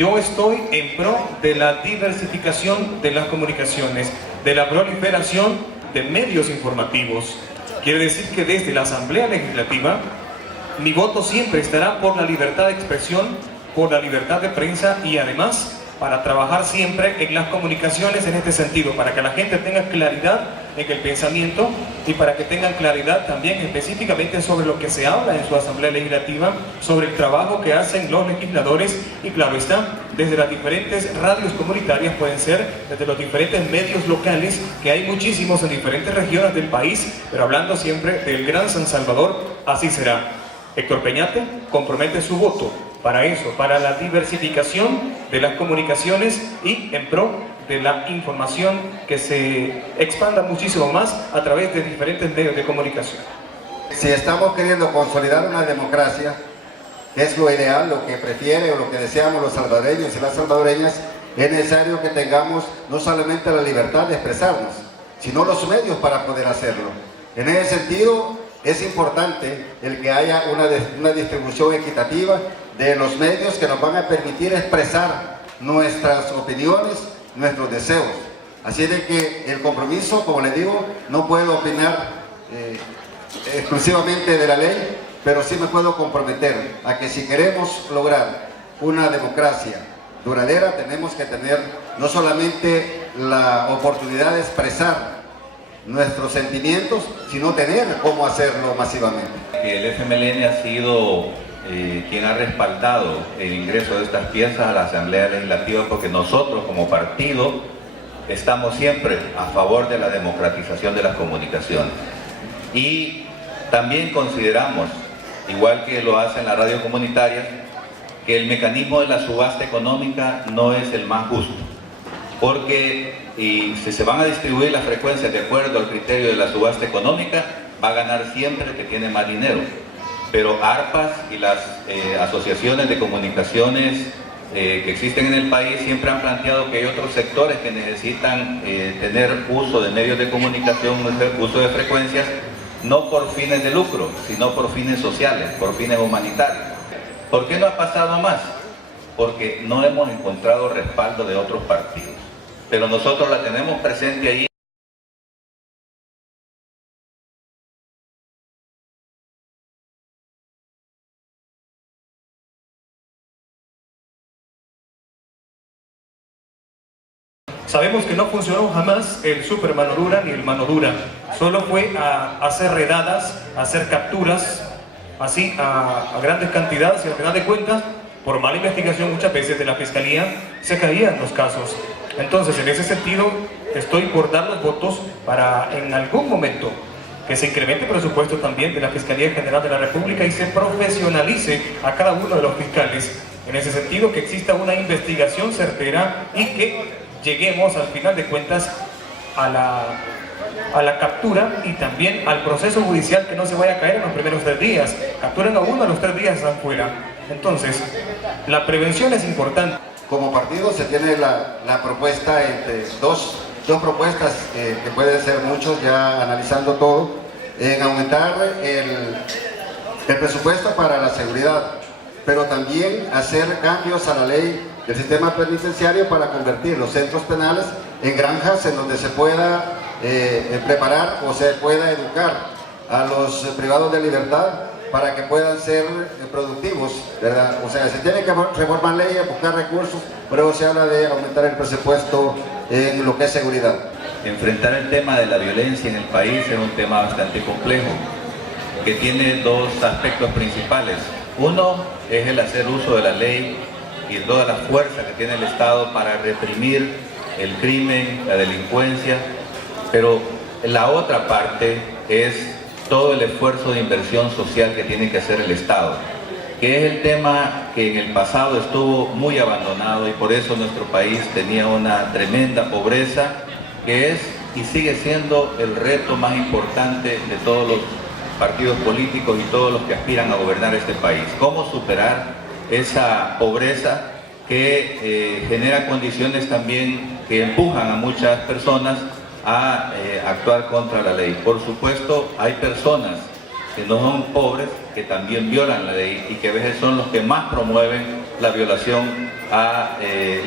yo estoy en pro de la diversificación de las comunicaciones, de la proliferación de medios informativos. Quiere decir que desde la Asamblea Legislativa, mi voto siempre estará por la libertad de expresión, por la libertad de prensa y además para trabajar siempre en las comunicaciones en este sentido, para que la gente tenga claridad en el pensamiento y para que tengan claridad también específicamente sobre lo que se habla en su Asamblea Legislativa, sobre el trabajo que hacen los legisladores y claro está, desde las diferentes radios comunitarias pueden ser, desde los diferentes medios locales, que hay muchísimos en diferentes regiones del país, pero hablando siempre del Gran San Salvador, así será. Héctor Peñate compromete su voto para eso, para la diversificación de las comunicaciones y en pro de la información que se expanda muchísimo más a través de diferentes medios de comunicación. Si estamos queriendo consolidar una democracia, que es lo ideal, lo que prefiere o lo que deseamos los salvadoreños y las salvadoreñas, es necesario que tengamos no solamente la libertad de expresarnos, sino los medios para poder hacerlo. En ese sentido, es importante el que haya una distribución equitativa de los medios que nos van a permitir expresar nuestras opiniones, nuestros deseos. Así de que el compromiso, como les digo, no puedo opinar exclusivamente de la ley, pero sí me puedo comprometer a que si queremos lograr una democracia duradera, tenemos que tener no solamente la oportunidad de expresar nuestros sentimientos, sino tener cómo hacerlo masivamente. El FMLN ha sido quien ha respaldado el ingreso de estas piezas a la Asamblea Legislativa porque nosotros como partido estamos siempre a favor de la democratización de las comunicaciones y también consideramos, igual que lo hacen las radios comunitarias, que el mecanismo de la subasta económica no es el más justo, porque si se van a distribuir las frecuencias de acuerdo al criterio de la subasta económica, va a ganar siempre el que tiene más dinero. Pero ARPAS y las asociaciones de comunicaciones que existen en el país siempre han planteado que hay otros sectores que necesitan tener uso de medios de comunicación, uso de frecuencias, no por fines de lucro, sino por fines sociales, por fines humanitarios. ¿Por qué no ha pasado más? Porque no hemos encontrado respaldo de otros partidos. Pero nosotros la tenemos presente ahí. Sabemos que no funcionó jamás el super mano dura ni el mano dura. Solo fue a hacer redadas, a hacer capturas, así a grandes cantidades y al final de cuentas, por mala investigación muchas veces de la Fiscalía, se caían los casos. Entonces, en ese sentido, estoy por dar los votos para en algún momento que se incremente el presupuesto también de la Fiscalía General de la República y se profesionalice a cada uno de los fiscales. En ese sentido, que exista una investigación certera y que lleguemos al final de cuentas a la captura y también al proceso judicial, que no se vaya a caer en los primeros 3 días. Capturen a uno, a los 3 días están fuera. Entonces, la prevención es importante. Como partido se tiene la propuesta entre dos propuestas que pueden ser muchos, ya analizando todo, en aumentar el presupuesto para la seguridad, pero también hacer cambios a la ley del sistema penitenciario para convertir los centros penales en granjas en donde se pueda preparar o se pueda educar a los privados de libertad para que puedan ser productivos, ¿verdad? O sea, se tiene que reformar leyes, buscar recursos, pero se habla de aumentar el presupuesto en lo que es seguridad. Enfrentar el tema de la violencia en el país es un tema bastante complejo, que tiene 2 aspectos principales. Uno es el hacer uso de la ley y toda la fuerza que tiene el Estado para reprimir el crimen, la delincuencia, pero la otra parte es todo el esfuerzo de inversión social que tiene que hacer el Estado, que es el tema que en el pasado estuvo muy abandonado y por eso nuestro país tenía una tremenda pobreza, que es y sigue siendo el reto más importante de todos los partidos políticos y todos los que aspiran a gobernar este país. ¿Cómo superar esa pobreza que genera condiciones también que empujan a muchas personas a actuar contra la ley? Por supuesto, hay personas que no son pobres, que también violan la ley y que a veces son los que más promueven la violación a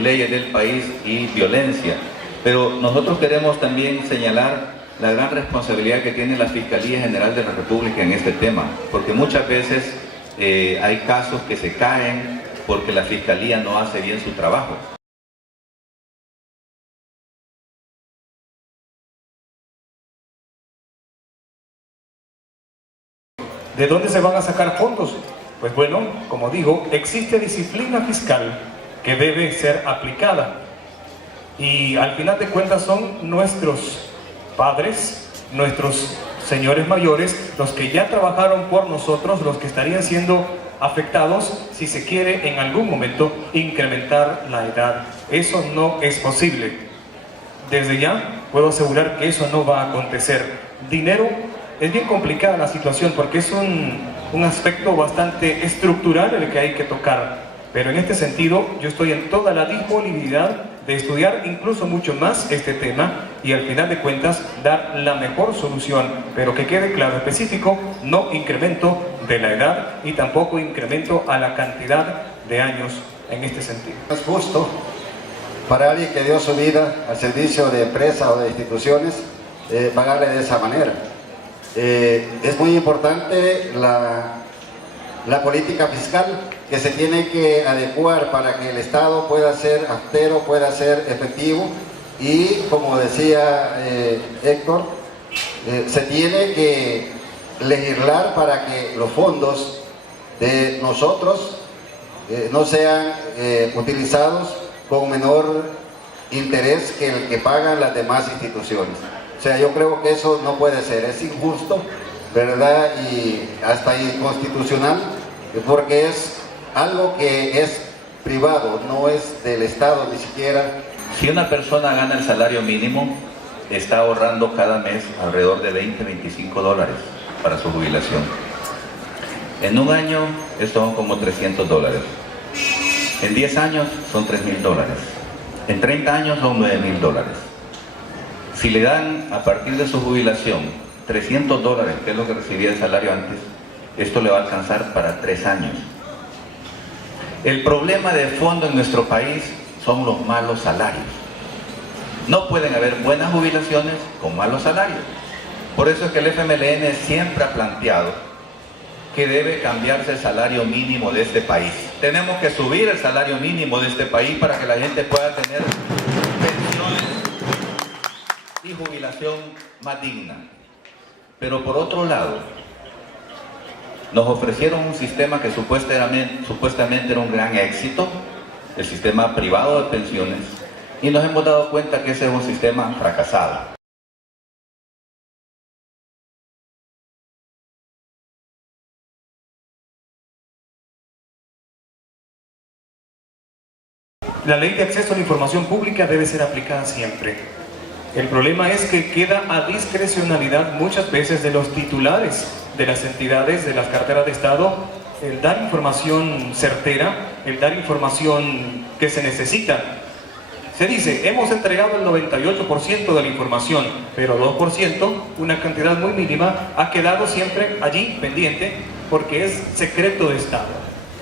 leyes del país y violencia. Pero nosotros queremos también señalar la gran responsabilidad que tiene la Fiscalía General de la República en este tema, porque muchas veces hay casos que se caen porque la Fiscalía no hace bien su trabajo. ¿De dónde se van a sacar fondos? Pues bueno, como digo, existe disciplina fiscal que debe ser aplicada. Y al final de cuentas son nuestros padres, nuestros señores mayores, los que ya trabajaron por nosotros, los que estarían siendo afectados si se quiere en algún momento incrementar la edad. Eso no es posible. Desde ya puedo asegurar que eso no va a acontecer. Dinero, es bien complicada la situación porque es un aspecto bastante estructural el que hay que tocar. Pero en este sentido yo estoy en toda la disponibilidad de estudiar incluso mucho más este tema y al final de cuentas dar la mejor solución, pero que quede claro, específico, no incremento de la edad y tampoco incremento a la cantidad de años en este sentido. Es justo para alguien que dio su vida al servicio de empresas o de instituciones pagarle de esa manera. Es muy importante la política fiscal que se tiene que adecuar para que el Estado pueda ser austero, pueda ser efectivo y, como decía Héctor, se tiene que legislar para que los fondos de nosotros no sean utilizados con menor interés que el que pagan las demás instituciones. O sea, yo creo que eso no puede ser, es injusto, ¿verdad? Y hasta inconstitucional, porque es algo que es privado, no es del Estado ni siquiera. Si una persona gana el salario mínimo, está ahorrando cada mes alrededor de $20-25 para su jubilación. En un año, esto son como $300. En 10 años son $3.000. En 30 años son $9.000. Si le dan a partir de su jubilación $300, que es lo que recibía el salario antes, esto le va a alcanzar para 3 años. El problema de fondo en nuestro país son los malos salarios. No pueden haber buenas jubilaciones con malos salarios. Por eso es que el FMLN siempre ha planteado que debe cambiarse el salario mínimo de este país. Tenemos que subir el salario mínimo de este país para que la gente pueda tener pensiones y jubilación más digna. Pero por otro lado, nos ofrecieron un sistema que supuestamente era un gran éxito, el sistema privado de pensiones, y nos hemos dado cuenta que ese es un sistema fracasado. La ley de acceso a la información pública debe ser aplicada siempre. El problema es que queda a discrecionalidad muchas veces de los titulares de las entidades, de las carteras de Estado, el dar información certera, el dar información que se necesita. Se dice, hemos entregado el 98% de la información, pero 2%, una cantidad muy mínima, ha quedado siempre allí pendiente porque es secreto de Estado.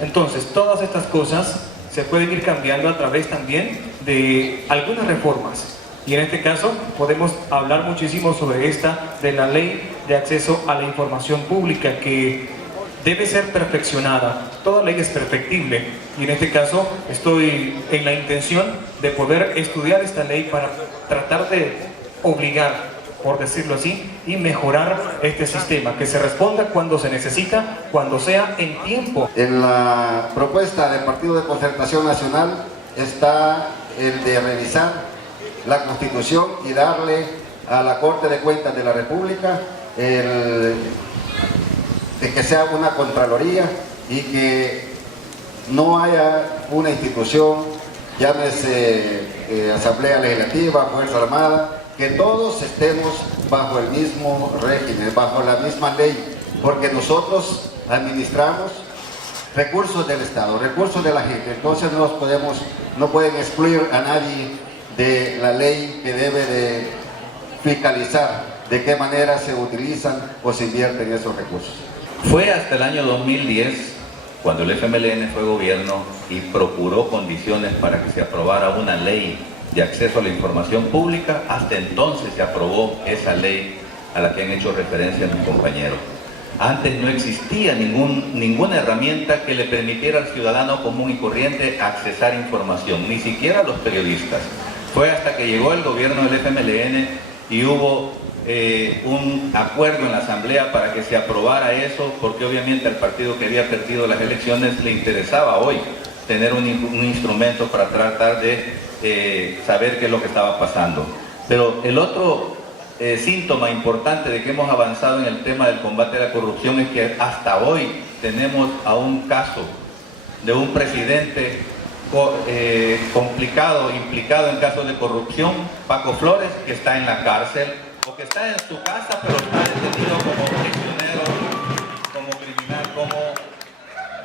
Entonces, todas estas cosas se pueden ir cambiando a través también de algunas reformas. Y en este caso podemos hablar muchísimo sobre esta de la ley de acceso a la información pública que debe ser perfeccionada. Toda ley es perfectible y en este caso estoy en la intención de poder estudiar esta ley para tratar de obligar, por decirlo así, y mejorar este sistema, que se responda cuando se necesita, cuando sea en tiempo. En la propuesta del Partido de Concertación Nacional está el de revisar la Constitución y darle a la Corte de Cuentas de la República de que sea una Contraloría y que no haya una institución, llámese Asamblea Legislativa, Fuerza Armada, que todos estemos bajo el mismo régimen, bajo la misma ley, porque nosotros administramos recursos del Estado, recursos de la gente, entonces no pueden excluir a nadie de la ley que debe de fiscalizar de qué manera se utilizan o se invierten esos recursos. Fue hasta el año 2010, cuando el FMLN fue gobierno, y procuró condiciones para que se aprobara una ley de acceso a la información pública. Hasta entonces se aprobó esa ley a la que han hecho referencia mis compañeros. Antes no existía ninguna herramienta que le permitiera al ciudadano común y corriente accesar información, ni siquiera a los periodistas. Fue hasta que llegó el gobierno del FMLN y hubo un acuerdo en la Asamblea para que se aprobara eso, porque obviamente al partido que había perdido las elecciones le interesaba hoy tener un instrumento para tratar de saber qué es lo que estaba pasando. Pero el otro síntoma importante de que hemos avanzado en el tema del combate a la corrupción es que hasta hoy tenemos a un caso de un presidente complicado, implicado en casos de corrupción, Paco Flores, que está en la cárcel, o que está en su casa, pero está detenido como prisionero, como criminal, como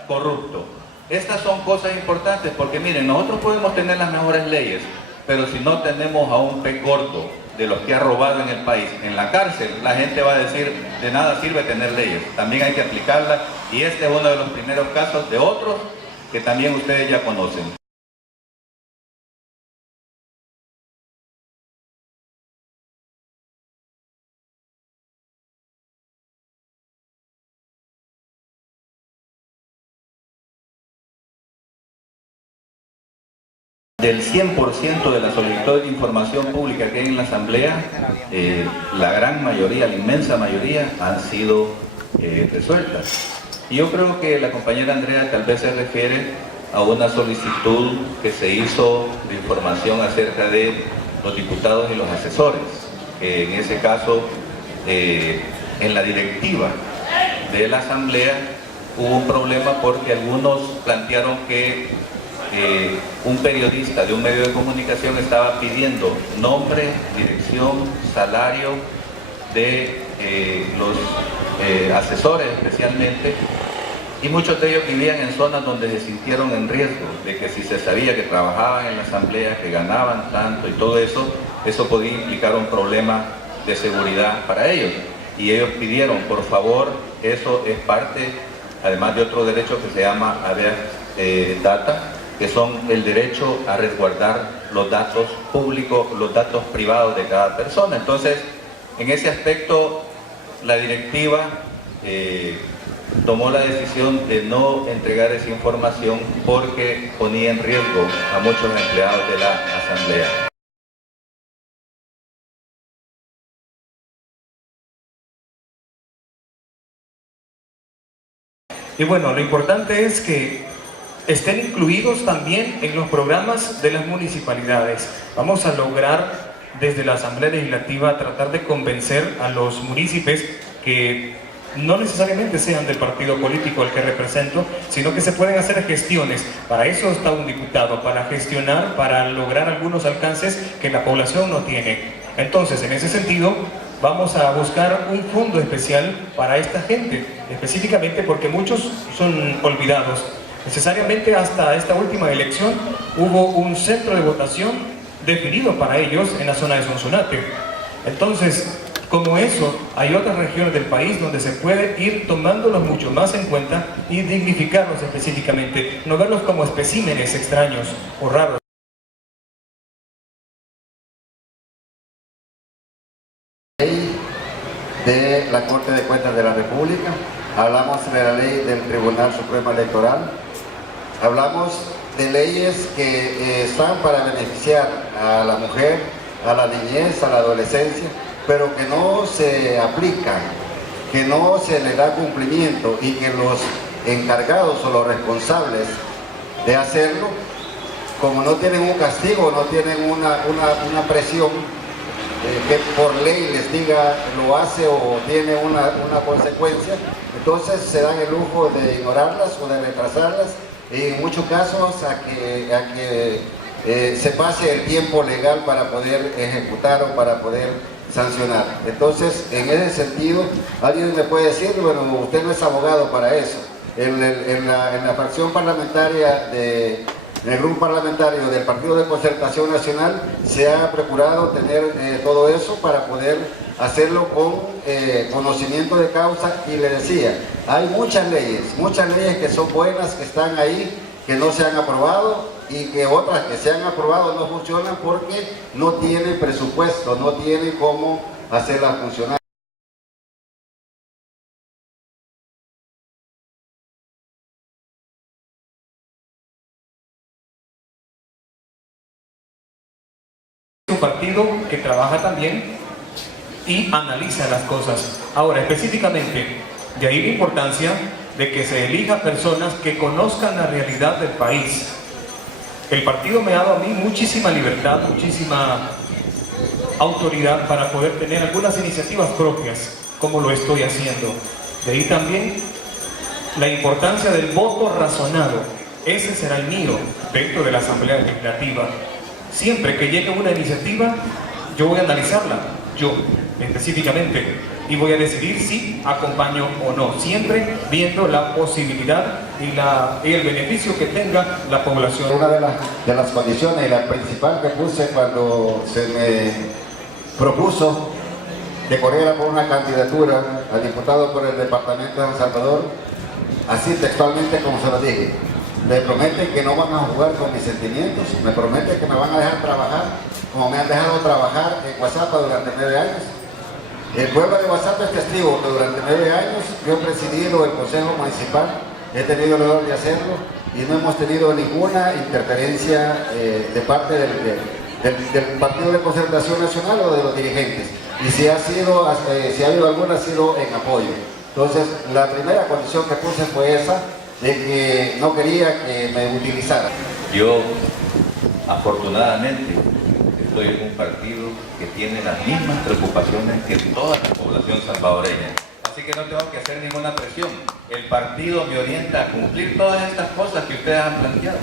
corrupto. Estas son cosas importantes porque miren, nosotros podemos tener las mejores leyes, pero si no tenemos a un pez gordo de los que ha robado en el país en la cárcel, la gente va a decir, de nada sirve tener leyes, también hay que aplicarlas, y este es uno de los primeros casos de otros que también ustedes ya conocen. Del 100% de las solicitudes de información pública que hay en la Asamblea, la gran mayoría, la inmensa mayoría, han sido resueltas. Y yo creo que la compañera Andrea tal vez se refiere a una solicitud que se hizo de información acerca de los diputados y los asesores, que en ese caso, en la directiva de la Asamblea, hubo un problema porque algunos plantearon que un periodista de un medio de comunicación estaba pidiendo nombre, dirección, salario de los asesores especialmente, y muchos de ellos vivían en zonas donde se sintieron en riesgo de que si se sabía que trabajaban en la Asamblea, que ganaban tanto y todo eso, eso podía implicar un problema de seguridad para ellos, y ellos pidieron, por favor, eso es parte, además de otro derecho que se llama habeas data, que son el derecho a resguardar los datos públicos, los datos privados de cada persona. Entonces, en ese aspecto, la directiva tomó la decisión de no entregar esa información porque ponía en riesgo a muchos empleados de la Asamblea. Y bueno, lo importante es que estén incluidos también en los programas de las municipalidades. Vamos a lograr desde la Asamblea Legislativa tratar de convencer a los municipios que no necesariamente sean del partido político al que represento, sino que se pueden hacer gestiones. Para eso está un diputado, para gestionar, para lograr algunos alcances que la población no tiene. Entonces, en ese sentido, vamos a buscar un fondo especial para esta gente, específicamente porque muchos son olvidados. Necesariamente hasta esta última elección hubo un centro de votación definido para ellos en la zona de Sonsonate. Entonces, como eso, hay otras regiones del país donde se puede ir tomándolos mucho más en cuenta y dignificarlos específicamente, no verlos como especímenes extraños o raros. Ley de la Corte de Cuentas de la República, hablamos de la ley del Tribunal Supremo Electoral, hablamos de leyes que están para beneficiar a la mujer, a la niñez, a la adolescencia, pero que no se aplican, que no se le da cumplimiento y que los encargados o los responsables de hacerlo, como no tienen un castigo, no tienen una presión que por ley les diga lo hace o tiene una consecuencia, entonces se dan el lujo de ignorarlas o de retrasarlas, y en muchos casos a que se pase el tiempo legal para poder ejecutar o para poder sancionar. Entonces, en ese sentido, alguien me puede decir, bueno, usted no es abogado para eso. En la fracción parlamentaria en el grupo parlamentario del Partido de Concertación Nacional se ha procurado tener todo eso para poder hacerlo con conocimiento de causa, y le decía, hay muchas leyes que son buenas, que están ahí que no se han aprobado y que otras que se han aprobado no funcionan porque no tienen presupuesto, no tienen cómo hacerlas funcionar. Un partido que trabaja también y analiza las cosas. Ahora, específicamente, de ahí la importancia de que se elija personas que conozcan la realidad del país. El partido me ha dado a mí muchísima libertad, muchísima autoridad para poder tener algunas iniciativas propias, como lo estoy haciendo. De ahí también la importancia del voto razonado. Ese será el mío dentro de la Asamblea Legislativa. Siempre que llegue una iniciativa, yo voy a analizarla, yo específicamente, y voy a decidir si acompaño o no, siempre viendo la posibilidad y el beneficio que tenga la población. Una de las condiciones, la principal que puse cuando se me propuso que corriera por una candidatura a diputado por el departamento de San Salvador, así textualmente como se lo dije: me prometen que no van a jugar con mis sentimientos, me prometen que me van a dejar trabajar como me han dejado trabajar en Guazapa durante 9 años. El pueblo de Guazapa es testigo que durante 9 años yo he presidido el Consejo Municipal, he tenido el honor de hacerlo y no hemos tenido ninguna interferencia de parte del Partido de Concertación Nacional o de los dirigentes. Y si ha habido alguna, ha sido en apoyo. Entonces, la primera condición que puse fue esa, de que no quería que me utilizara. Yo, afortunadamente, estoy en un partido que tiene las mismas preocupaciones que toda la población salvadoreña. Así que no tengo que hacer ninguna presión. El partido me orienta a cumplir todas estas cosas que ustedes han planteado.